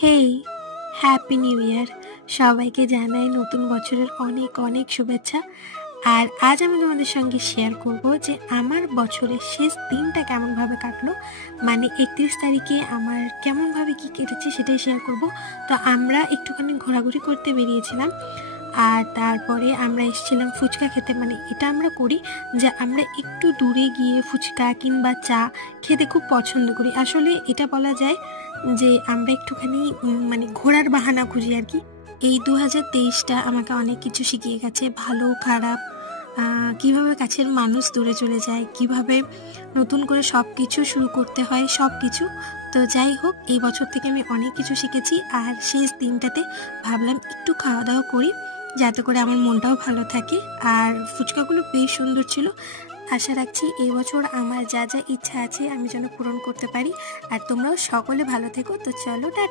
হেই, happy new year! সবাইকে জানাই নতুন বছরের অনেক অনেক শুভেচ্ছা। আর আজ আমি তোমাদের সঙ্গে শেয়ার করব যে আমার বছরের শেষ দিনটা কেমনভাবে কাটলো, মানে 31 তারিখে আমার কেমনভাবে কি কেটেছে সেটাই শেয়ার করব। তো আমরা একটুখানি ঘোরাঘুরি করতে বেরিয়েছিলাম, আর তারপরে আমরা এসেছিলাম ফুচকা খেতে। মানে এটা আমরা করি যে আমরা একটু দূরে গিয়ে ফুচকা কিংবা চা খেতে খুব পছন্দ করি। আসলে এটা বলা যায় যে আমরা একটুখানি মানে ঘোরার বাহানা খুঁজি আর কি। এই 2023টা আমাকে অনেক কিছু শিখিয়ে গেছে, ভালো খারাপ, কিভাবে কাছের মানুষ দূরে চলে যায়, কিভাবে নতুন করে সব কিছু শুরু করতে হয়, সব কিছু। তো যাই হোক, এই বছর থেকে আমি অনেক কিছু শিখেছি। আর শেষ দিনটাতে ভাবলাম একটু খাওয়া দাওয়া করি, যাতে করে আমার মনটাও ভালো থাকে। আর ফুচকাগুলো বেশ সুন্দর ছিল। আশা রাখছি এই বছর আমার যা যা ইচ্ছা আছে আমি যেন পূরণ করতে পারি। আর তোমরাও সকলে ভালো থেকো। তো চলো, টাটা।